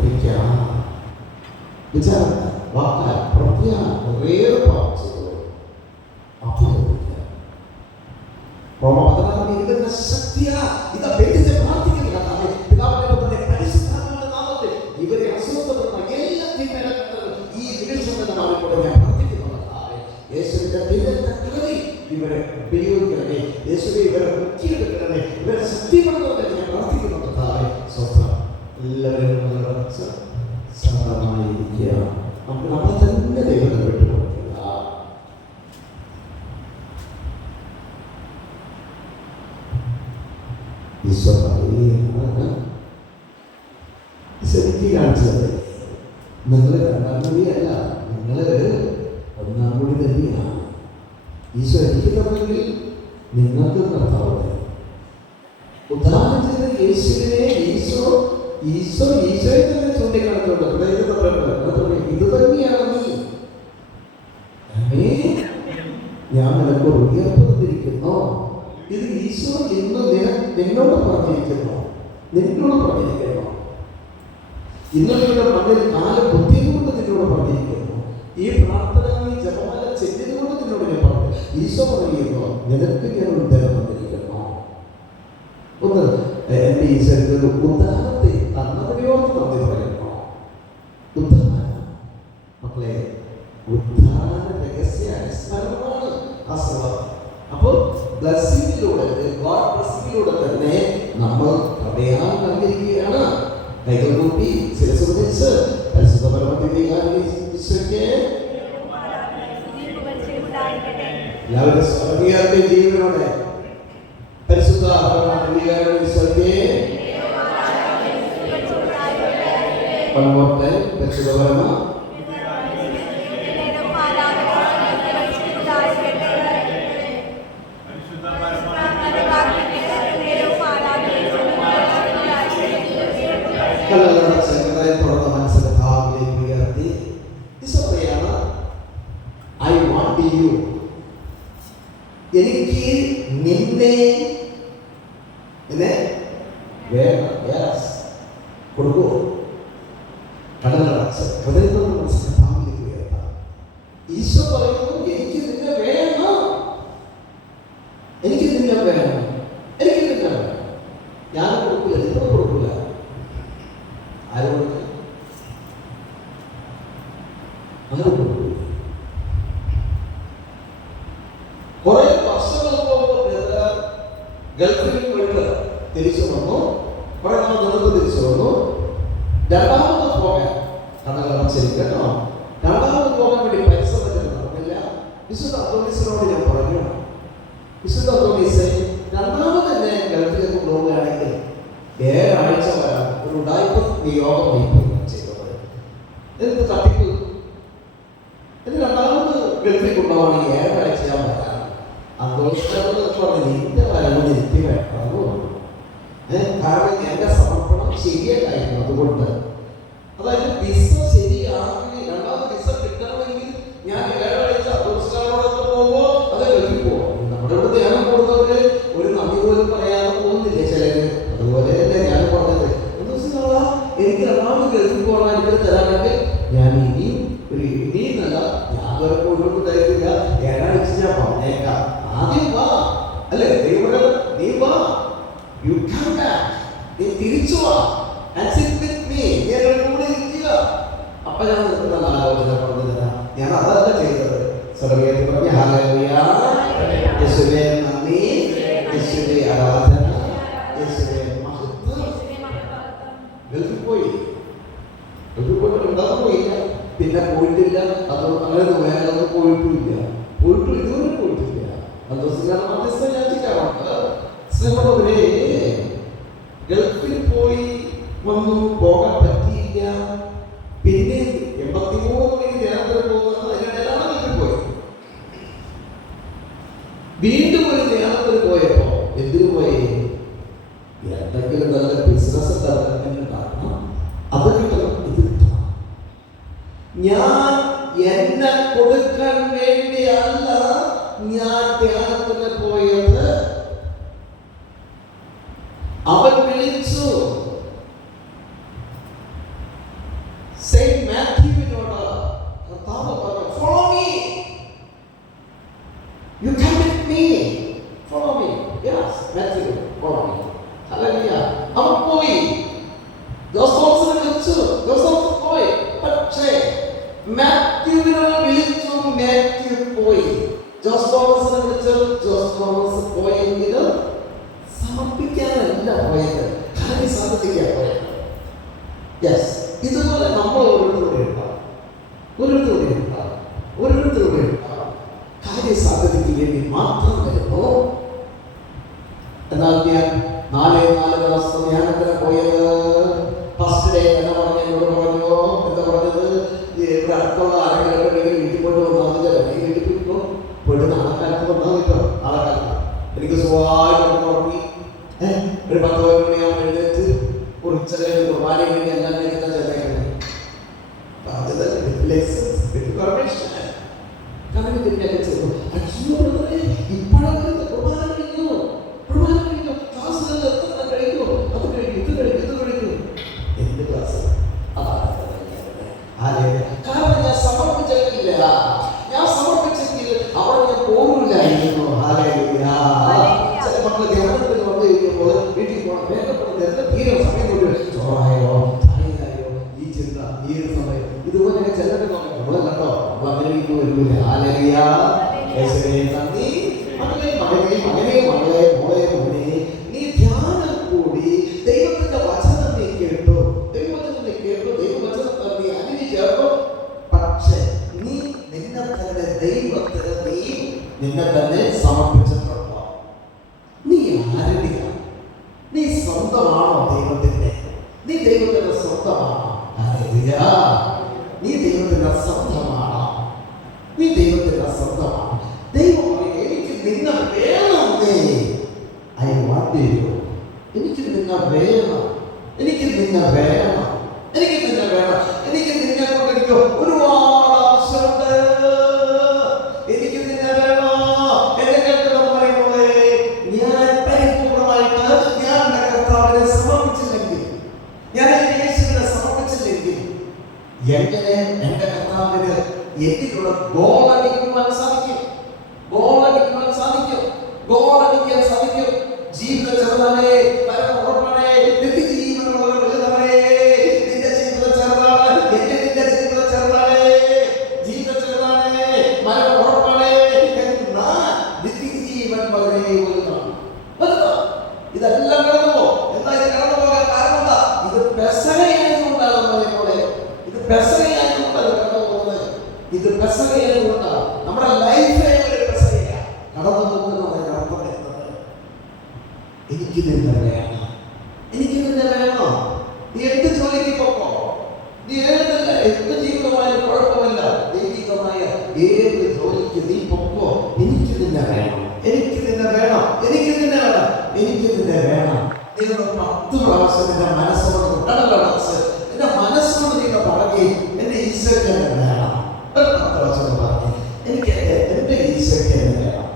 പഠിപ്പിക്കാം. വിചാരം വാക്കാൽ പ്രത്യേക കുറേ പ്രാർത്ഥിച്ചത് അഭിനന്ദിക്കാം. റോമ 16 ശക്തിയാ ഇത് അപേക്ഷിച്ച് പ്രാർത്ഥിക്കുന്നത് കർത്താവേ, പിതാവിന്റെ പുത്രന്റെ പരിശുദ്ധാത്മാവിന്റെ നാമത്തിൽ ഇവരെ അസ്വസ്ഥപ്പെടുന്ന എല്ലാ തിന്മകളും ഈ നിമിഷങ്ങളുടെ നാമത്തിൽ ഞാൻ പ്രാർത്ഥിക്കുന്നു കർത്താവേ. യേശുവിന്റെ തിരുരക്തത്തിൽ ഇവരെ ഉപയോഗിക്കണമേ. യേശുവേ, ഇവരെ മുക്കിയെടുക്കണമേ. ഇവരെ ശക്തിപ്പെടുന്നവരെ ഞാൻ പ്രാർത്ഥിക്കുന്നു കർത്താവേ. സ്വസ്ഥം എല്ലാവരും ശാന്തമായിരിക്കുക. നമുക്ക് നമ്മളെ തന്നെ ദൈവത്തെ വിട്ടുകൊടുക്കുക. ഈശോ ശരിക്ക് കാണിച്ചത് നിങ്ങൾ രണ്ടാം മൊഴിയല്ല, നിങ്ങൾ ഒന്നാം മൊഴി തന്നെയാണ്. ഈശോ എനിക്ക് തന്നെങ്കിൽ നിങ്ങൾക്ക് കർത്താവ്. ഉദാഹരണത്തിന് യേശുവിനെ ഈശോയെ തന്നെ ചൂണ്ടിക്കാണിച്ചുകൊണ്ട് ഇത് തന്നെയാണ് നീ, ഞാൻ നിനക്ക് ഉയർപ്പ് തന്നിരിക്കുന്നു. ഇത് ഈശോ ഇന്ന് നിന്നോട് പറഞ്ഞിരിക്കുന്നു. ഇന്നലെ മണ്ണിൽ 4 ബുദ്ധിയും കൊണ്ട് നിന്നോട് പറഞ്ഞിരിക്കുന്നു. ഈ പ്രാർത്ഥന നീ ജപമാല ചെല്ലിയതുകൊണ്ട് നിന്നോട് ഞാൻ പറഞ്ഞു. ഈശോ പറയുന്നു, നിനക്ക് ഞാൻ ഉത്തരം തന്നിരിക്കുന്നു. ഒന്ന് എന്റെ ഈശോയ്ക്ക് ഒരു ഉദാഹരണത്തെ തന്നതിനോട് നന്ദി പറയുന്നു. ഉദാഹരണം മക്കളെ, ഉദാഹരണ രഹസ്യ അടിസ്ഥാനമാണ് ആ ശ്രമം. അപ്പോൾ ബ്ലെസ്സിങ്ങിലൂടെ, ഗോഡ് ബ്ലെസ്സിങ്ങിലൂടെ തന്നെ നമ്മൾ ഹൃദയം കണ്ടിരിക്കുകയാണ്. കൈകൾ കൂപ്പി ശിരസ്സ് വഹിച്ച് പരിശുദ്ധ പരമത്തിന്റെ ഈശോയ്ക്ക് എല്ലാവരും സ്വർഗീയരുടെ ജീവനോടെ പരിശുദ്ധ പരമത്തിന്റെ ഈശോയ്ക്ക് പരമോത്തെ പരിശുദ്ധ പരമ തുടർന്ന മനസ്സിന്റെ ഭാവത്തിലേക്ക് ഉയർത്തി ഈശോ പറയാണ്, ഐ വാണ്ട് യു, എനിക്ക് നിന്നെ വേണം. കൊടുക്കൂ. കടലടച്ച് ഹൃദയത്തോട് മനസ്സിന്റെ ഭാവത്തിലേക്ക് ഉയർത്താം. ഈശോ പറയുന്നു, എനിക്ക് നിന്നെ വേണം, എനിക്ക് നിന്നെ വേണം, എനിക്ക് നിന്നെ വേണം. ഞാൻ കൊടുക്കില്ല, നിങ്ങൾ കൊടുക്കില്ല. ആരും കൊടുക്കില്ല, അങ്ങനെ കൊടുക്കില്ല. കുറെ വർഷങ്ങൾക്ക് മുമ്പ് ഗൾഫിൽ പോയിട്ട് തിരിച്ചു വന്നു. കുറെ നാൾ നിർത്തി തിരിച്ചു വന്നു. രണ്ടാമത് പോകാൻ കടലടച്ചിരിക്കട്ടോ. രണ്ടാമത് പോകാൻ വേണ്ടി പൈസ നടന്നില്ല. വിശുദ്ധ അന്തോണീസിനോട് ഞാൻ പറഞ്ഞു, വിശുദ്ധ അന്തോണീസെ, രണ്ടാമത് തന്നെ ഗൾഫിലേക്ക് പോവുകയാണെങ്കിൽ 7 ആഴ്ച വരാം. ഒരു ഉടായ്പ നിയോഗം ചെയ്തത് എന്ത് തട്ടിപ്പ്. ഇത് രണ്ടാമത് ഗൾഫിൽ കൊണ്ടുപോകണമെങ്കിൽ 7 ആഴ്ച ഞാൻ വരാം. അന്തോണീസിനോട് പറഞ്ഞു, നിന്റെ വരവ് എനിക്ക് വേണമെന്ന് പറഞ്ഞു. കാരണം എന്റെ സമർപ്പണം ശരിയായിരുന്നു. അതുകൊണ്ട് അതായത് വിസ ശരിയാണെങ്കിൽ, രണ്ടാമത് വിസ കിട്ടണമെങ്കിൽ ഞാൻ 7 ആഴ്ച അന്തോണീസിനോടൊക്കെ പോകുമ്പോൾ അത് ഗൾഫിൽ പോകും. നമ്മുടെ ഇവിടെ ധ്യാനം കൊടുത്തവര് ഒരു നന്ദി പോലും പറയാതെ പോകുന്നില്ല ചിലര്. അതുപോലെ തന്നെ ഞാൻ പറഞ്ഞത്, എനിക്ക് രണ്ടാമത് ഗൾഫിൽ പോകാൻ എനിക്ക് തരാണെങ്കിൽ ഞാൻ ഇനിയും നല്ല ഞാൻ വരെ പോയിട്ട് തരുന്നില്ല. 7 ആഴ്ച ഞാൻ പറഞ്ഞേക്കാം. ആദ്യം വാ, അല്ലെ ദൈവം, നീ വാ, യു കം ബാക്ക്, നീ തിരിച്ചു വാ, ആൻഡ് സിറ്റ് വിത്ത് മീ, നീ എന്നോട് കൂടെ ഇരിക്കുക. അപ്പൊ ഞാൻ നിർത്തുന്ന ആലോചന പറഞ്ഞു തരാം. ഞാൻ അതല്ല ചെയ്തത്. സ്വർഗ്ഗത്തിൽ പറഞ്ഞ ഹല്ലേലൂയ, യേശുവേ നന്ദി, യേശുവേ ആരാധന, യേശുവേ മഹത്വം. ഗൾഫിൽ പോയി, ഗൾഫിൽ പോയിട്ട് ഉണ്ടാകാൻ പോയില്ല, പിന്നെ പോയിട്ടില്ല. അത് അങ്ങനെ വേറെ പോയിട്ടുമില്ല, ഇതുവരെ പോയിട്ടില്ല. സന്തോഷക്കാരൻ മധ്യസ്ഥ യാചിക്കാറുണ്ട്. സ്നേഹമുള്ളവരെ, ഗൾഫിൽ പോയി വന്നു, പോകാൻ പറ്റിയില്ല. പിന്നെ 83 മണിക്ക് ധ്യാനത്തിന് പോകുന്നത് അതിനിടയിലാണ് ഗൾഫിൽ പോയി. വീണ്ടും ഒരു ധ്യാനത്തിന് പോയപ്പോ എന്തിനു പോയി? എന്തെങ്കിലും നല്ല ബിസിനസ് കാരണം അത് കിട്ടണം, ഇത് കിട്ടണം. ഞാൻ എന്നെ കൊടുക്കാൻ വേണ്ടിയല്ല ഞാൻ ധ്യാനത്തിന് പോയത്. അവൻ വിളിച്ചു, സെയിന്റ് മാത്യുവിനോട് കർത്താവ് പറഞ്ഞു, follow me, you come with me, follow me. Yes, Matthew follow me. Hallelujah. അവൻ പോയി, ജോസഫിനെ വിളിച്ചു, ജോസഫ് പോയി. പക്ഷേ മാത്യുവിനെ വിളിച്ചു, മാത്യു പോയി. ജോസഫിനെ വിളിച്ചു, ജോസഫ് പോയെങ്കിലും സമർപ്പിക്കാനല്ല പോയത്, കാര്യം സാധിക്കാൻ പോയത്. യെസ്, ഇതുപോലെ നമ്മൾ ഓരോരുത്തരുടെ ഉണ്ടാവും, കാര്യ സാധ്യതയ്ക്ക് വേണ്ടി മാത്രം വരുന്നു. എന്നാൽ ഞാൻ 4 ദിവസം ധ്യാനത്തിന് പോയത്, ഫസ്റ്റ് ഡേ എന്ന് പറഞ്ഞു, എന്നോട് പറഞ്ഞു, എന്താ പറഞ്ഞത്, ഇവിടെ അടുത്തുള്ള ആരെങ്കിലും ഉണ്ടെങ്കിൽ വീട്ടിൽ പോയിട്ട് വന്നാൽ വീട്ടിൽ പോയിട്ട് നാളെ കാലത്ത് വന്നാൽ കിട്ടോ, നാളെ കാലത്ത് എനിക്ക് സുഖമായിട്ട് ഉറങ്ങി ഒരു 10 മണിയാകുമ്പോൾ എഴുന്നേറ്റ് ഉച്ചക്ക് കുർബാനയ്ക്ക് വേണ്ടി എല്ലാം ചെന്നേക്കണേ. എന്ത് ക്ലാസ്? കാരണം ഞാൻ സമർപ്പിച്ചിട്ടില്ല. ഞാൻ സമർപ്പിച്ചെങ്കിൽ അവിടെ ഞാൻ പോകില്ലായിരുന്നു. ചില മക്കൾ ധ്യാനത്തിന് വന്നു കഴിയുമ്പോൾ വീട്ടിൽ പോകണം, വേഗപ്പെടുന്നത് എല്ലാം തീരെ സമയം കൊണ്ട് ചോറായോ ചായയോ ഈ ചിന്ത ഈ ഒരു സമയം ഇതുപോലെ ചെല്ലട്ടെ നോക്കാം. നമ്മളെ കണ്ടോ, നമ്മൾ അങ്ങനെ വരൂല. നന്ദി മകനെ, നീ ധ്യാനം കൂടി ദൈവത്തിന്റെ വചനം നീ കേട്ടു, ദൈവവചനം നീ അതിന് ചേർന്നു. പക്ഷെ നീ നിന്നെ തന്നെ ദൈവത്തിന് നിന്നെ തന്നെ സമർപ്പിച്ചിട്ടുണ്ടോ? നീ ആരംഭിക്ക, നീ സ്വന്തമാണോ ദൈവത്തിന്റെ? നീ ദൈവത്തിന്റെ സ്വന്തമാണോ? നീ ദൈവത്തിന്റെ സ്വന്തമാണോ? നീ ദൈവത്തിന്റെ സ്വന്തമാണോ? ദൈവം എനിക്ക് നിന്നെ വേണമെന്നേ. I want you. എനിക്ക് നിന്നെ വേണം, എനിക്ക് നിന്നെ വേണം, എനിക്ക് നിന്നെ വേണം. എനിക്ക് നിന്നെ കൊണ്ട് എനിക്ക് ഒരുപാട് ആവശ്യമുണ്ട്. എനിക്ക് നിന്നെ വേണം. എന്നെ കേൾക്കണം പറയുമ്പോഴേ, ഞാൻ പരിപൂർണമായിട്ട് ഞാൻ എൻ്റെ കർത്താവിനെ സമർപ്പിച്ചില്ലെങ്കിൽ, ഞാൻ എൻ്റെ യേശുവിനെ സമർപ്പിച്ചില്ലെങ്കിൽ എങ്ങനെ എൻ്റെ കർത്താവിന് എന്നിലൂടെ ഗോളടിക്കുവാൻ സാധിക്കും? ജീവിത ചെറുതാണേ, ഉറപ്പാണേ, നിത്യജീവനുള്ള വലുതാണേ. നിന്റെ ജീവിതം ചെറുതാണ്, നിന്റെ ജീവിതം ചെറുതാണേ, ജീവിതം ചെറുതാണേ, മരണം ഉറപ്പാണേ. എന്നാൽ നിത്യജീവൻ വളരെ വലുതാണ്. ഇതെല്ലാം കടന്നു പോകും. എന്താ ഇത് കടന്നു പോകാൻ കാരണം എന്താ? ഇത് പെസഹയായതുകൊണ്ടാണ്. പോലെ ഇത് പെസഹയായതുകൊണ്ടാണ് കടന്നു പോകുന്നത്. ഇത് പെസഹയായതുകൊണ്ടാണ് നമ്മുടെ ലൈഫേ ഒരു പെസഹയാണ് കടന്നു പോകുന്നത്. എനിക്ക് നിന്നെ വേണം, എനിക്ക് നിന്നെ വേണം. നീ എന്ത് ജോലിക്ക് പോക്കോ, നീ എന്ത് ജീവിതമായാലും കുഴപ്പമില്ല, ദൈവികമായ ഏത് ജോലിക്ക് നീ പൊക്കോ, എനിക്ക് നിന്നെ വേണം, എനിക്ക് നിന്നെ വേണം, എനിക്ക് നിന്നെ വേണം, എനിക്ക് നിന്നെ വേണം. നിങ്ങൾ 10 പ്രാവശ്യം നിന്റെ മനസ്സോട് നിന്റെ മനസ്സോട് നിങ്ങൾ പറഞ്ഞ് എന്റെ ഈശോയ്ക്ക് എന്നെ വേണം. 10 പ്രാവശ്യം പറഞ്ഞ് എനിക്ക് എന്റെ ഈശോയ്ക്ക് എന്നെ വേണം,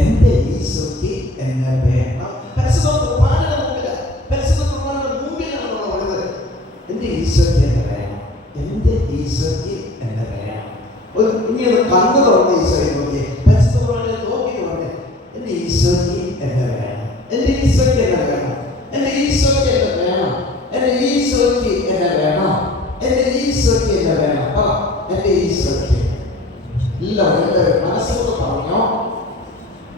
എന്റെ ഈശോയ്ക്ക് എന്നെ വേണം. പരിശുദ്ധ കുർബാനയുടെ മുമ്പിലാണ് നമ്മൾ പറയുന്നത്, എന്റെ ഈശോയ്ക്ക് എന്നെ വേണം, എന്റെ ഈശോയ്ക്ക് എന്നെ വേണം. ഇങ്ങനെ കണ്ണു തുറന്ന ഈശോയെ നോക്കി പരിശുദ്ധ കുർബാനയെ നോക്കി പറഞ്ഞ് എന്റെ ഈശോയ്ക്ക് എന്നെ വേണം, എന്റെ ഈശോയ്ക്ക് എന്നെ വേണം, എന്റെ ഈശോയ്ക്ക് എന്നെ വേണം, എന്റെ ഈശോയ്ക്ക് എന്നെ വേണം, എന്റെ ഈശോയ്ക്ക് എന്നെ വേണം. എന്റെ ഈശോയ്ക്ക് എല്ലാവരും മനസ്സുകൊണ്ട് പറഞ്ഞോ,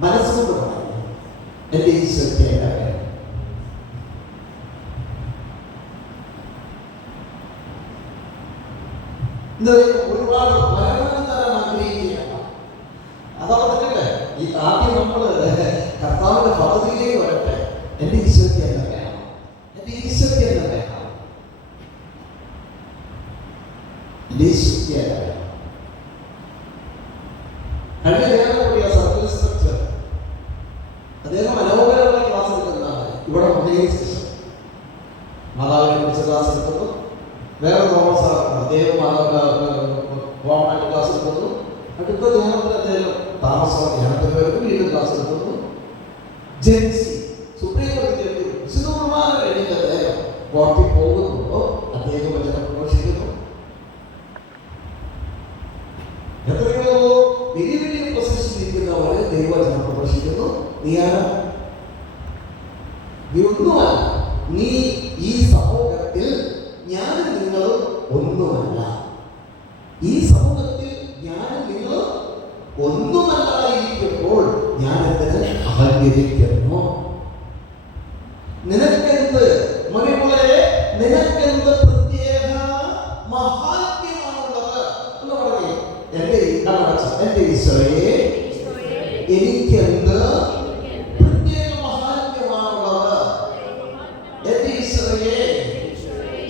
മനസ്സുകൊണ്ട് പറഞ്ഞു എന്റെ ഈശോയ്ക്ക് എന്നെ വേണം. ഒരുപാട് മരണം തരാൻ ആഗ്രഹിക്കുകയാണ്. അതവിടെ ഈ ആദ്യം നമ്മൾ കർത്താവിന്റെ പദ്ധതിയിലേക്ക് വരട്ടെ. എന്റെ ഈശോയ്ക്ക് എന്നെ വേണം, എന്റെ ഈശോയ്ക്ക് എന്നെ വേണം, എന്റെ ഈശോയ്ക്ക് എന്നെ വേണം. കഴിഞ്ഞ ദേവനുடைய സർക്കിൾ സ്ട്രക്ചർ അദ്ദേഹം മനോഹരമായ ക്ലാസ് എടുക്കുന്നതാണ്. ഇവിടെ വന്നതിന് ശേഷം മാതാവിനെ കുറിച്ച് ക്ലാസ് എടുക്കുന്നു, വേറെ തോമസ് അദ്ദേഹം ഗവൺമെന്റ് ക്ലാസ് എടുക്കുന്നു, അടുത്ത ധ്യാനത്തിന് അദ്ദേഹം താമസം ധ്യാനത്തിന് വരുന്നു, വീണ്ടും ക്ലാസ് എടുക്കുന്നു. ജെൻസി സുപ്രീം കോടതി വിശുദ്ധ കുർബാന കഴിഞ്ഞിട്ട് അദ്ദേഹം കോടതി പോകുന്നുണ്ടോ അദ്ദേഹം വചനം പ്രഘോഷിക്കുന്നു. നീ ആരാ? നീ ഒന്നുമല്ല. നീ ഈ സമൂഹത്തിൽ ഞാനും നിങ്ങളും ഒന്നുമല്ല. ഈ സമൂഹത്തിൽ ഞാനും നിങ്ങളും ഒന്നുമല്ലായിരിക്കുമ്പോൾ ഞാൻ എന്തിന് അഹങ്കരിക്കുന്നു? നിനക്കെന്ത് മണിമോളെ, നിനക്കെന്ത് പ്രത്യേക മഹാത്മ്യമാണുള്ളത് എന്ന് പറയും. എന്റെ ഈശോയെ, എനിക്കെന്ത് പ്രത്യേക മഹാത്മ്യമാണുള്ളത്? എന്റെ ഈശോയെ,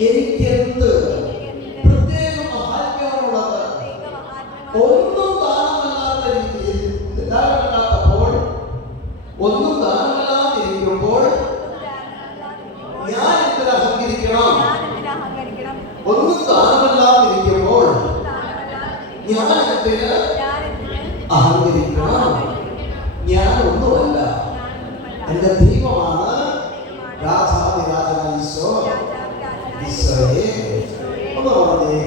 എനിക്കെന്ത് പ്രത്യേക മഹാത്മ്യമാണുള്ളത്? ഒന്നും ദാനമല്ലാത്ത രീതിയിൽ, ദാനമല്ലാത്തപ്പോൾ, ഒന്നും ദാനമല്ലാതിരിക്കുമ്പോൾ ഞാൻ എന്തിന് അഹങ്കരിക്കണം? ഒന്നും ദാനമല്ലാതിരിക്കുമ്പോൾ ഞാൻ എന്തിന് അഹങ്കരിക്കണം? ഞാൻ ഒന്നുമല്ല. എന്റെ ദൈവമാണ് രാജാതിരാജനായ ഈശോ. ഈശോയെ ഒന്ന് പറഞ്ഞേ,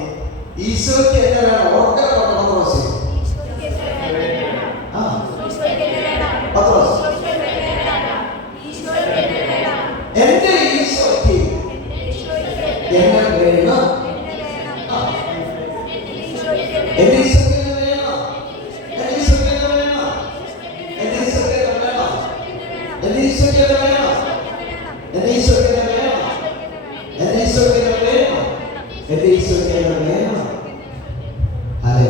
ഈശോയ്ക്ക് എന്നെ വേണം. ഓർക്കാൻ പറ്റുന്ന പ്രാവശ്യം എന്റെ ഈശോയ്ക്ക് എന്നെ വേണം. എന്റെ ഈശോയ്ക്ക് എന്നെ വേണം. എന്റെ ഈശോയ്ക്ക് എന്നെ വേണം. എന്റെ ഈശോയ്ക്ക് എന്നെ വേണം. എന്റെ ഈശോയ്ക്ക് എന്നെ വേണം. എന്റെ ഈശോയ്ക്ക് എന്നെ വേണം. എന്റെ ഈശോയ്ക്ക് എന്നെ വേണം. എന്റെ ഈശോയ്ക്ക് എന്നെ വേണം. അതെ,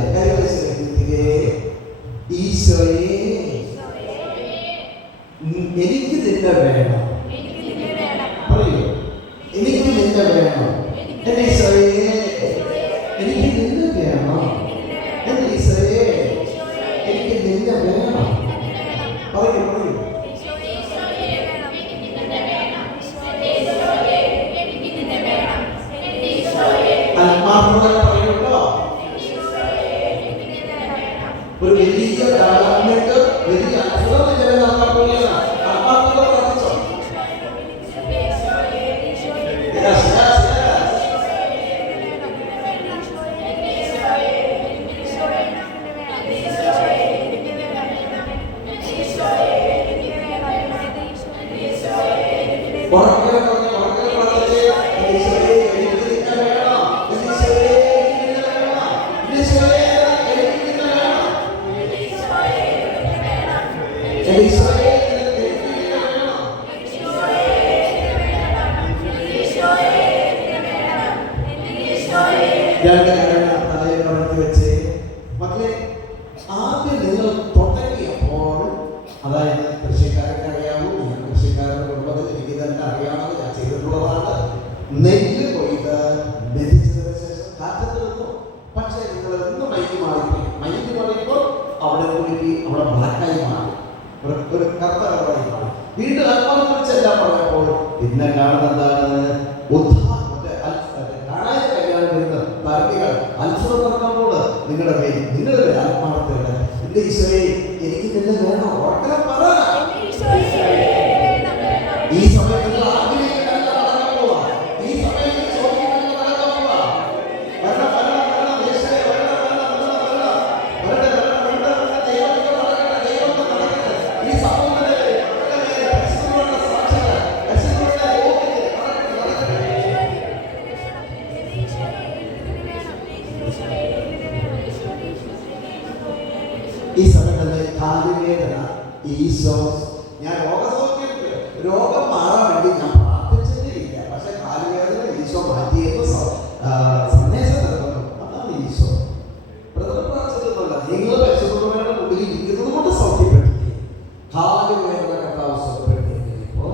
ഈശോയെ, എനിക്ക് നിന്നെ വേണം. പറയൂ, എനിക്ക് നിന്നെ വേണം. എന്റെ ഈശോയെ, എനിക്ക് നിന്നെ വേണം. എന്റെ ഈശോയെ, എനിക്ക് നിന്നെ വേണം. പറയൂ, പറയൂ. ആത്മാർത്ഥമായി പറയുന്നുണ്ടോ? ഒരു വലിയ ധാരാളമായിട്ട് വലിയ അത്ഭുതം നിങ്ങളെ നടക്കാൻ പോവുകയാണ്. ആത്മാർത്ഥത പ്രാർത്ഥിച്ചോ? രണ്ട് കാര്യങ്ങൾ തലയിൽ കടത്തി വെച്ച് മക്കളെ, ആദ്യം നിങ്ങൾ തുടങ്ങിയപ്പോൾ, അതായത് കൃഷിക്കാരൊക്കെ അറിയാമോ, ഞാൻ കൃഷിക്കാരുടെ കുടുംബത്തിൽ എനിക്ക് തന്നെ അറിയാമെന്ന് ഞാൻ ചെയ്തിട്ടുള്ളതാണ്. നെല്ല് കൊയ്ത് മെതിച്ചതിന് ശേഷം കാറ്റത്ത് നിന്നു. പക്ഷേ നിങ്ങൾ എന്ന് മൈക്ക് മാറിപ്പോയി. മൈക്ക് മാറിയപ്പോൾ അവിടെ കുലുക്കി, അവിടെ ബ്ലാക്കായി മാറി, ഒരു കറുത്ത കളറായി മാറി. വീണ്ടും ആത്മാവിനെ കുറിച്ചെല്ലാം പറഞ്ഞപ്പോൾ പിന്നെ കാണുന്ന എന്താണ്? അത്ഭുതം നടക്കുമ്പോൾ നിങ്ങളുടെ പേര്, നിങ്ങളുടെ ആത്മാർത്ഥതയുടെ എന്റെ ഈശോയെ, എനിക്ക് നിന്നെ വേണം. ഉറക്കെ പറ. ഈ സമയത്ത് നിങ്ങൾ ആഗ്രഹിക്കുന്നതല്ല നടക്കാൻ പോവാ. ഈ സമയത്ത് ചോദിക്കുന്നതല്ല നടക്കാൻ പോവാ. വരണം, വരണം, വരണം. യേശുവേ, വരണം, വരണം, വരണം, വരണം. വരട്ടെ, വരണം, വരണം, വരണം. ദൈവത്തെ നടക്കട്ടെ, ദൈവത്തെ നടക്കട്ടെ. ഈ സമൂഹത്തിലെ പരിശുദ്ധമായ സാക്ഷികൾ, പരിശുദ്ധമായ യോഗ്യത നടക്കട്ടെ, നടക്കട്ടെ. ഈ സമയത്തല്ലേ കാലുവേദന? ഈശോ, ഞാൻ രോഗം മാറാൻ വേണ്ടി ഞാൻ പ്രാർത്ഥിച്ചതേ ഇല്ല. പക്ഷെ കാലുവേദന ഈശോ മാറ്റിയെന്ന് സന്ദേശം നൽകുന്നു. അതാണ് ഈശോ. പ്രാർത്ഥിച്ചതൊന്നുമല്ല. നിങ്ങൾ പരിശുദ്ധയുടെ മുമ്പിൽ ഇരിക്കുന്നത് കൊണ്ട് സൗഖ്യപ്പെട്ടില്ലേ? കാലുവേദന കർത്താവ് സുഖപ്പെടുത്തിയപ്പോ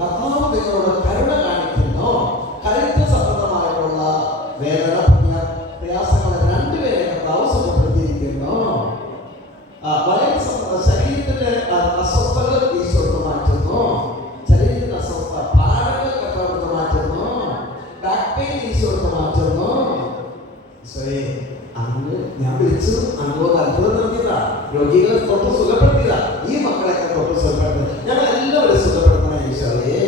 കർത്താവ് നിങ്ങളോട് കരുണ കാണിക്കുന്നു. കരുത്ത് സംബന്ധമായിട്ടുള്ള വേദന, പ്രയാസങ്ങളെ രണ്ടുപേരെ കർത്താവ് സുഖപ്പെടുത്തിയിരിക്കുന്നു. ശരീരത്തിന്റെ അസ്വസ്ഥകൾ ഈശോക്ക് മാറ്റുന്നു. ശരീരത്തിന്റെ അസ്വസ്ഥ ഭാരങ്ങൾ കർത്താവ് മാറ്റുന്നു. ബാക്ക് പെയിൻ ഈശോക്ക് മാറ്റുന്നു. ഈശോയെ, അങ്ങ് ഞാൻ വിളിച്ചു, അങ്ങോട്ട് അത്ഭുതം നൽകിയതാ. രോഗികളെ തൊട്ട് സുഖപ്പെടുത്തിയതാ. ഈ മക്കളെയൊക്കെ തൊട്ട് സുഖപ്പെടുത്തുക. ഞങ്ങൾ എല്ലാവരും സുഖപ്പെടുത്തണം ഈശോയെ.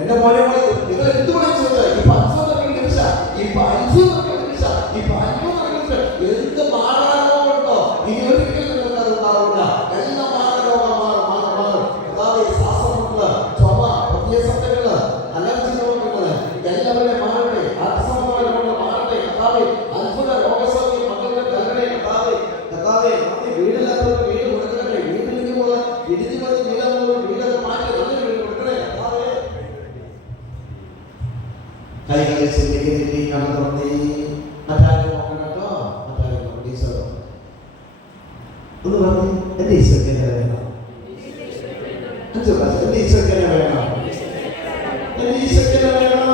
എന്റെ മോനെ, നിങ്ങൾ എന്തുകൊണ്ട് ചോദിച്ചാൽ ഇപ്പൊ അത്ഭുതം നിമിഷ, ഇപ്പൊ അത്ഭുതം നിമിഷ, ഇപ്പൊ അത്ഭുതം നിമിഷ, എന്ത് മാറാനോ ഉണ്ടോ? ഇനി ഒരു കൈകളിൽ ചെല്ലുകയും കടന്നേ മറ്റാരും നോക്കണം കേട്ടോ. മറ്റാരും നോക്കണം. ഈശോ ഒന്ന് പറഞ്ഞു, എന്റെ ഈശോയ്ക്ക് എന്നെ വേണം. 5 പ്രാവശ്യം എന്റെ ഈശോയ്ക്ക് എന്നെ വേണം. എന്റെ ഈശോയ്ക്ക് എന്നെ വേണം.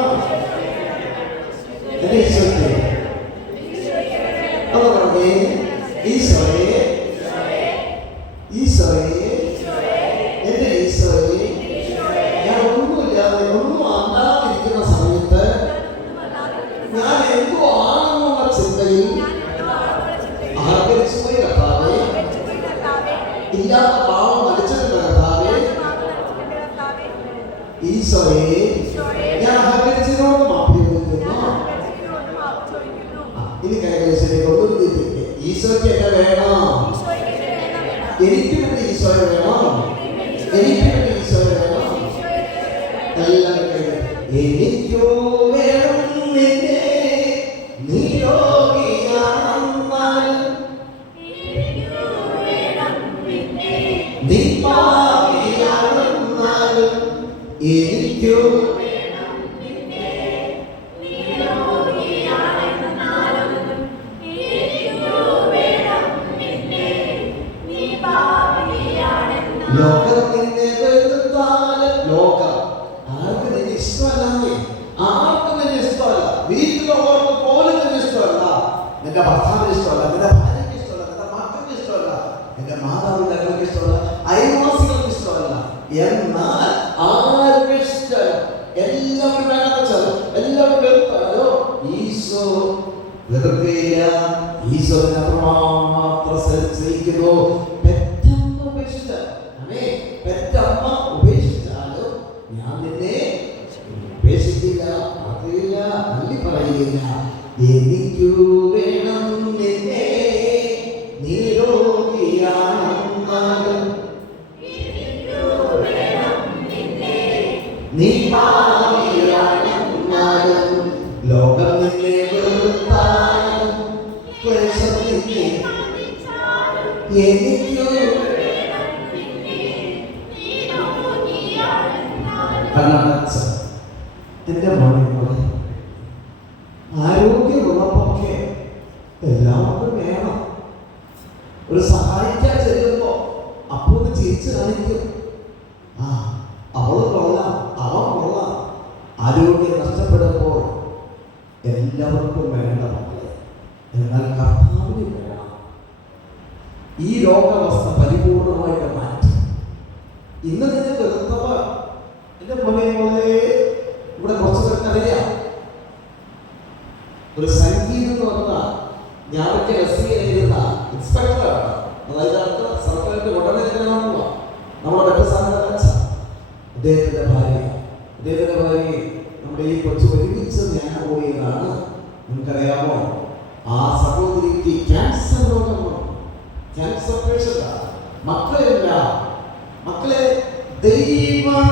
എന്റെ ഈശോയ്ക്ക് ഒന്ന് പറഞ്ഞേ, ഈശോയെ ഈശോയെ എന്റെ ഈശോയെ, ഞാൻ ഒന്നുമില്ലാതെ ഒന്നും ആണ്ടാതിരിക്കുന്ന സമയത്ത് ഞാൻ എന്തോ ആണെന്നുള്ള ചിന്തയിൽ അഹങ്കരിച്ചു പോയി കർത്താവേ. ഇല്ലാത്ത പാവം നടിച്ചിട്ടുണ്ട് കർത്താവേ. ഈശോയെ ഞാൻ അഹങ്കരിച്ചതിനോട് മാപ്പ് ചോദിക്കുന്നു. ഇനി കൈകേശിലേക്ക് ഒന്നും തിരികെ ഈശോയ്ക്ക് എന്നെ വേണം. എനിക്ക് വേണ്ടി ഈശോയെ വേണം. എനിക്ക് വേണ്ടി ഈശോയെ വേണം. എല്ലാവരും എനിക്കോ വേണം നിന്നെ, നീ രോഗിയാണെന്നാലും നീ പാപിയാണെന്നാലും എനിക്കോ ലോകം നിന്നെ വെറുത്താലും, ലോകം ആർക്കും നിന്നെ ഇഷ്ടമല്ല. ആർക്കും നിന്നെ ഇഷ്ടമല്ല. വീട്ടിലുള്ളവർക്ക് പോലും നിന്നെ ഇഷ്ടമല്ല. നിന്റെ ഭർത്താവിന് ഇഷ്ടമല്ല, നിന്റെ ഭാര്യയ്ക്ക് ഇഷ്ടമല്ല, നിന്റെ മക്കൾക്ക് ഇഷ്ടമല്ല, നിന്റെ മാതാപിതാക്കൾക്ക് ഇഷ്ടമല്ല, അയൽവാസികൾക്ക് ഇഷ്ടമല്ല. എന്നാൽ ആർക്കും ഇഷ്ടമല്ല. എല്ലാവരും വേണമെന്ന് വെച്ചാൽ എല്ലാവരും വെറുത്താലോ ഈശോ വെറുതെയില്ല. ഈശോ മാത്രം സ്നേഹിക്കുന്നു. പെറ്റമ്മ ഉപേക്ഷിച്ചാലും ഞാൻ നിന്നെ ഉപേക്ഷിക്കില്ല, അറിയില്ല, തള്ളി പറയില്ല. എനിക്കു വേണം നിന്നെ, നീ രോഗിയാണെന്നാലും നീ പാപിയാണെന്നാലും ലോകം നിന്നെ വെറുത്താലും ക്ലേശം നിന്നെ എനിക്കു കണ്ണടച്ച് എന്റെ മോനെ ആരോഗ്യമുള്ളപ്പൊക്കെ എല്ലാവർക്കും വേണം. ഒരു സഹായിക്കാൻ ചെല്ലുമ്പോ അപ്പൊ ഒന്ന് ചിരിച്ചു കാണിക്കും. ആ അവള് കൊള്ളാം, അവൻ കൊള്ളാം. ആരോഗ്യം നഷ്ടപ്പെടുമ്പോൾ എല്ലാവർക്കും വേണ്ട മക്കളെ. എന്നാൽ കർത്താവിന് വേണം. ഈ രോഗാവസ്ഥ പരിപൂർണമായിട്ട് മാറ്റി. ഇന്ന് നിന്നെ വെറുത്തവർ എന്റെ പോലെ ഇവിടെ കുറച്ച് പേർക്ക് അറിയാം. ഒരു സംഗീതം എന്ന് പറഞ്ഞാൽ ഞാനൊക്കെ എഴുതുന്ന ഇൻസ്പെക്ടറാണ്. അതായത് അടുത്ത സർക്കാരിന്റെ ഉടനെ നമ്മുടെ മറ്റു സാധനം അദ്ദേഹത്തിന്റെ ഭാര്യ നമ്മുടെ ഈ കൊച്ചു ഒരുമിച്ച് ഞാൻ പോയതാണ്. നിങ്ങൾക്കറിയാമോ, ആ സഹോദരിക്ക് ക്യാൻസർ രോഗമാണ്. ക്യാൻസർ പേഷ്യന്റാണ്. മക്കളില്ല. മക്കളെ ദൈവം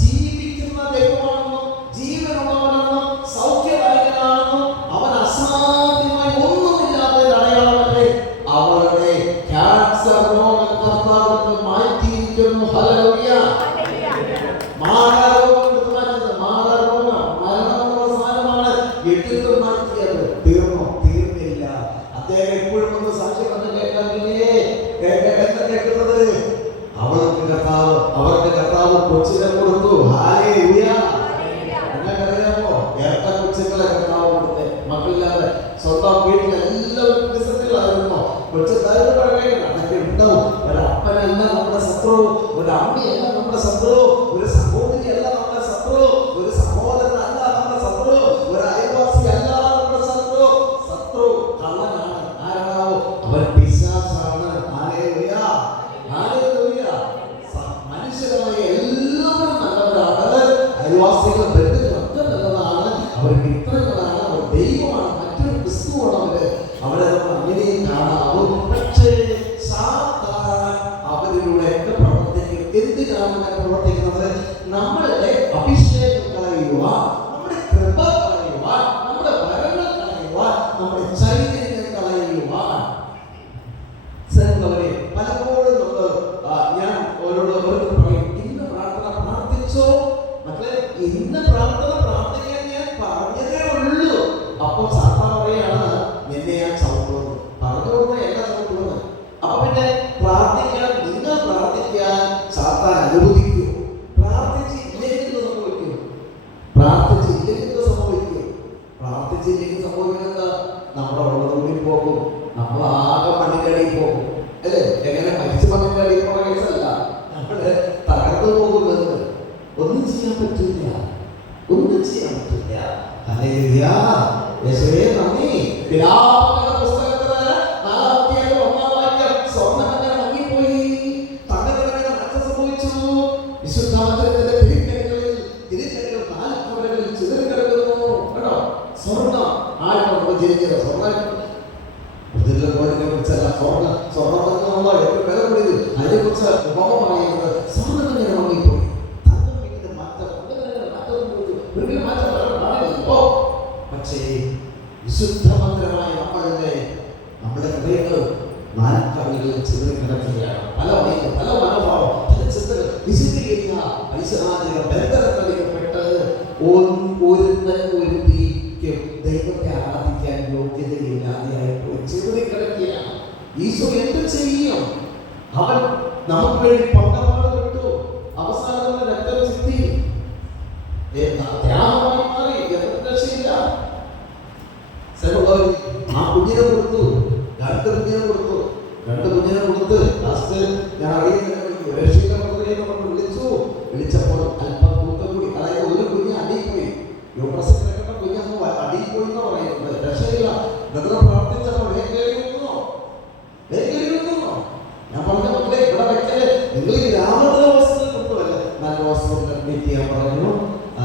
ജീവിക്കുന്ന ദൈവമാണെന്നോ ജീവനുള്ളവനെന്നോ സൗഖ്യദായകനാണെന്നോ അവൻ അസാധ്യമായി ഒന്നുമില്ലാതെ അടയാളമല്ലേ. അവരുടെ ക്യാൻസർ രോഗം കർത്താവ് മാറ്റിയിരിക്കുന്നു. ഹല്ലേലൂയ. മാറാരോഗം എടുത്തു മാറ്റിയത്. മാറാരോഗം മരണമെന്നുള്ള സാധനമാണ് എടുത്തു മാറ്റിയത്. തീർന്നോ? തീർന്നില്ല. അദ്ദേഹം എപ്പോഴും ഒന്ന് സാക്ഷ്യം വന്ന് കേൾക്കാറില്ലേ? കേൾക്കുന്നത് അവർക്ക് കർത്താവ് കൊച്ചിനെ കൊടുത്തു. ഹല്ലേലൂയ. നിങ്ങൾക്കറിയാമോ, ഏട്ട കൊച്ചുങ്ങളെ കർത്താവ് കൊടുത്തേ. മക്കളില്ലാതെ സ്വന്തം വീട്ടിൽ എല്ലാവരും പ്രതിസന്ധികളായിരുന്നു. കൊച്ചുണ്ടായത് പറയുകയാണ്, അതൊക്കെ ഉണ്ടാവും. ഒരു അപ്പനല്ല നമ്മുടെ ശത്രു, ഒരു അമ്മയല്ല നമ്മുടെ ശത്രു, ഒരു സഹോദരിയല്ല നമ്മുടെ ശത്രു, ഒരു സഹോദരനല്ല നമ്മുടെ ശത്രു, ഒരു അയൽവാസി അല്ല നമ്മുടെ ശത്രു. ശത്രു കള്ളനാണ്. ആരാണോ? അവൻ പിശാചാണ്. ഹല്ലേലൂയ. ഹല്ലേലൂയ. മനുഷ്യരായ എല്ലാവരും നല്ലവരാണ്. അയൽവാസികൾ ബന്ധുക്കളൊക്കെ നല്ലതാണ്. അവർ മിത്രങ്ങളാണ്. അവർ ദൈവമാണ്. മറ്റൊരു ക്രിസ്തുവാണ് അവര്. അവരെ നമ്മൾ അങ്ങനെയും കാണാവും. പക്ഷേ സാത്താൻ അവരിലൂടെയൊക്കെ പ്രവർത്തിക്കും. എന്തിനാണ് പ്രവർത്തിക്കുന്നത്? നമ്മളുടെ അഭിഷേകം കളയുവാൻ, നമ്മുടെ കൃപ കളയുവാൻ, നമ്മുടെ വരങ്ങൾ കളയുവാൻ, നമ്മുടെ ചൈതന്യം കളയുവാൻ. പലപ്പോഴും ഞാൻ ഓരോട് പറയും, ഇന്ന് പ്രാർത്ഥന പ്രാർത്ഥിച്ചോ മക്കളെ. ഇന്ന് പ്രാർത്ഥന പ്രാർത്ഥിക്കാൻ ഞാൻ അപ്പൊ സാത്താൻ പറയാണ് നിന്നെ ഞാൻ ചവിട്ടുന്നത്, പറഞ്ഞുകൊണ്ട് എന്നെ ചവിട്ടുന്നത്. അപ്പൊ പിന്നെ പ്രാർത്ഥിക്കാൻ, നിങ്ങൾ പ്രാർത്ഥിക്കാൻ സാത്താൻ അനുവദിക്കൂ? പ്രാർത്ഥിച്ചില്ലെങ്കിൽ സംഭവിക്കും. പ്രാർത്ഥിച്ചില്ലെങ്കിൽ സംഭവിക്കും. പ്രാർത്ഥിച്ചില്ലെങ്കിൽ സംഭവിക്കുന്നത് നമ്മുടെ ഉള്ളതുള്ളിൽ പോകും, നമ്മൾ ആകെ മണ്ണിനടിയിൽ പോകും. അല്ലേ? എങ്ങനെ മരിച്ചു മണ്ണിനടിയിൽ പോകുന്ന കേസല്ല, നമ്മള് തകർന്നു പോകുന്നത്. ഒന്നും ചെയ്യാൻ പറ്റില്ല, ഒന്നും ചെയ്യാൻ പറ്റില്ല. ഹല്ലേലൂയ, യേശുവേ നന്ദി. വിലാപങ്ങളുടെ പുസ്തകത്തില് 4-1 വാക്യം, സ്വർണ്ണം എങ്ങനെ മങ്ങിപ്പോയി, തങ്കത്തിന് എങ്ങനെ നഷ്ടം സംഭവിച്ചു, വിശുദ്ധ മന്ദിരത്തിന്റെ തിരുക്കരകളിൽ 4 കവലകളിൽ ചിതറിക്കിടക്കുന്നു. കേട്ടോ, സ്വർണ്ണം ആയിട്ടാണ് ജനിച്ചത്. സ്വർണ്ണം കുറിച്ചല്ല, സ്വർണ്ണം എന്നുള്ള ഏറ്റവും വില കൂടിയത്. അതിനെക്കുറിച്ച് ഉപമ പറയുന്നത് സ്വർണ്ണം എങ്ങനെ മങ്ങിപ്പോയി, തങ്കം മാറ്റം, ഒരിക്കലും മാറ്റം വരാൻ പാടില്ലല്ലോ. പക്ഷേ വിശുദ്ധ മന്ദിരമായ നമ്മുടെ ഹൃദയങ്ങൾ 4 കവലകളിൽ ചിതറിക്കിടക്കുകയാണ്. പല വഴികൾ, പല മനോഭാവം, പല ചിന്തകൾ വിശുദ്ധീകരിക്കുക. പൈശാചിക ബന്ധനങ്ങളിൽപ്പെട്ട് ഒരുത്തിക്കും ദൈവത്തെ ആരാധിക്കാൻ യോഗ്യതയില്ലാതെയായി പോയി ചിതറിക്കിടക്കുകയാണ്. ഈശോ എന്ത് ചെയ്യും? അവൻ നമുക്ക് വേണ്ടി പങ്കപാട് വിട്ടു, അവസാനം രക്തം ചിന്തി ത്യാഗമായി മാറി. എന്തൊരു രക്ഷയില്ല. ആ കുഞ്ഞിനെ കൊടുത്തു, 2 കുഞ്ഞിനെ കൊടുത്തു. 2 കുഞ്ഞിനെ കൊടുത്ത് ലാസ്റ്റ് ഞാൻ വിളിച്ചപ്പോൾ അല്പം തൂക്കം കൂടി, അതായത് ഒരു കുഞ്ഞ് അടിയിൽ പോയി. യൂട്രസിൽ കിടക്കുന്ന കുഞ്ഞൊന്നും അടിയിൽ പോയി എന്ന് പറയുന്നത് രക്ഷയില്ല. നിങ്ങൾ പ്രാർത്ഥിച്ചോ ഞാൻ പറഞ്ഞ മക്കളെ ഇവിടെ വെക്കല്. നിങ്ങൾ ഗ്രാമത്തിലെ ഹോസ്പിറ്റലിൽ കൊണ്ടുവല്ല, നല്ല ഹോസ്പിറ്റലിൽ അഡ്മിറ്റ് ചെയ്യാൻ പറഞ്ഞു.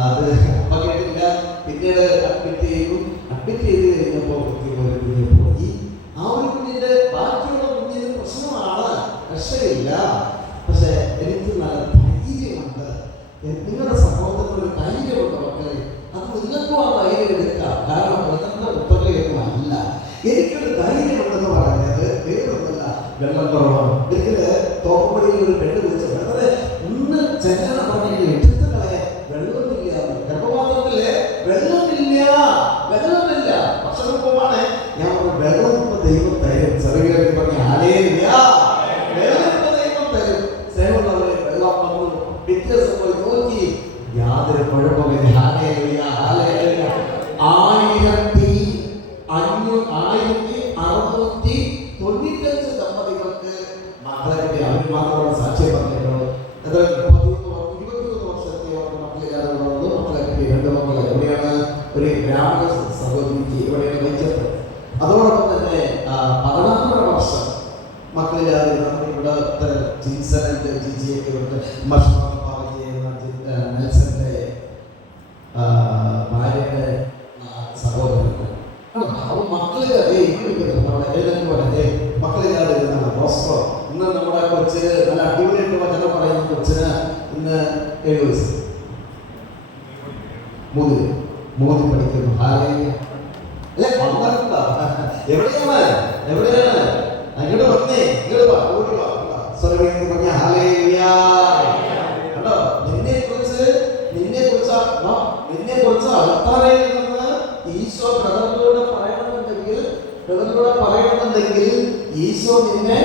അത് അപ്പ കേട്ടില്ല. പിന്നീട് അഡ്മിറ്റ് ചെയ്തു. അഡ്മിറ്റ് ചെയ്ത് കഴിഞ്ഞപ്പോൾ ഒരു കുഞ്ഞ് പോയി. ആ ഒരു കുഞ്ഞിന്റെ ബാക്കിയുള്ള കുഞ്ഞിന് പ്രശ്നമാണ്, രക്ഷയില്ല. പക്ഷെ എനിക്ക് നല്ല ധൈര്യമുണ്ട്. നിങ്ങളുടെ സഹോദരത്തിന് ഒരു ധൈര്യമുണ്ട് മക്കളെ. അത് നിങ്ങൾക്കും ആ ധൈര്യം എടുക്കാം. കാരണം മൃഗങ്ങളുടെ ഉത്തരയൊന്നും അല്ല. എനിക്കൊരു ധൈര്യമുണ്ടെന്ന് പറയുന്നത് വേറൊന്നുമല്ല, വെള്ളം കുറവാണ്. ഒരിക്കല് തോപ്പടിയിൽ ഒരു പെണ്ണ് വിളിച്ച വെറുതെ ഒന്ന് ചെല്ലണ പറഞ്ഞെങ്കിൽ എടുത്തു കളയാൻ വെള്ളമില്ല, ഗർഭപാത്രത്തില് വെള്ളമില്ല. ഭക്ഷണം പോവാണ്. ഞാൻ വെള്ളം ഇപ്പൊ ദൈവം തരും. ചെറിയ പറഞ്ഞ ഹല്ലേലൂയ, വെള്ളം ഇപ്പൊ ദൈവം തരും. സ്നേഹമുള്ളവരെ, വെള്ളം വന്നു. വ്യത്യാസം പോയി നോക്കി, യാതൊരു കുഴപ്പമില്ല. Hallelujah, hallelujah. 1695 ദമ്പതികൾക്ക് മക്കളെ കിട്ടി. അവർ മാത്രമാണ് സാക്ഷ്യം പറഞ്ഞിട്ടുള്ളത്. 23 വർഷത്തെ മക്കളില്ലാതെ മക്കളെ കിട്ടി. 2 മക്കളെ. എവിടെയാണ്? ഒരു ഗ്രാമീണ സഹോദരിക്ക് എവിടെയാണ് വെച്ചത്. അതോടൊപ്പം തന്നെ 16 വർഷം മക്കളില്ലാതെ ഇവിടുത്തെ ജിൻസന്റെ ജിജിയൊക്കെ ഇവിടുത്തെ നെൽസന്റെ ഭാര്യയുടെ സഹോദരനുണ്ട്. മക്കളില്ലാതെ മക്കളില്ലാതെ ഇരുന്നാണ് റോസ്കോ. ഇന്ന് നമ്മുടെ കൊച്ചിന് നല്ല അടിപൊളിയായിട്ട് വചനം പറയുന്ന കൊച്ചിന് ഇന്ന് 7 വയസ്സ്, 3 പഠിക്കുന്നു. ഹാലേലൂയ. അല്ലെ വന്നിട്ടുണ്ടോ? എവിടെയാണ് അങ്ങോട്ട് വന്നേ, ഇങ്ങോട്ട് വാ, ഓടി വാ. സ്വർഗ്ഗത്തിൽ പറഞ്ഞ ഹല്ലേലൂയ. കണ്ടോ, നിന്നെ കുറിച്ച് അൽത്താരയിൽ നിന്ന് ഈശോ ബ്രദറിലൂടെ പറയണമെന്നുണ്ടെങ്കിൽ ഈശോ നിന്നെ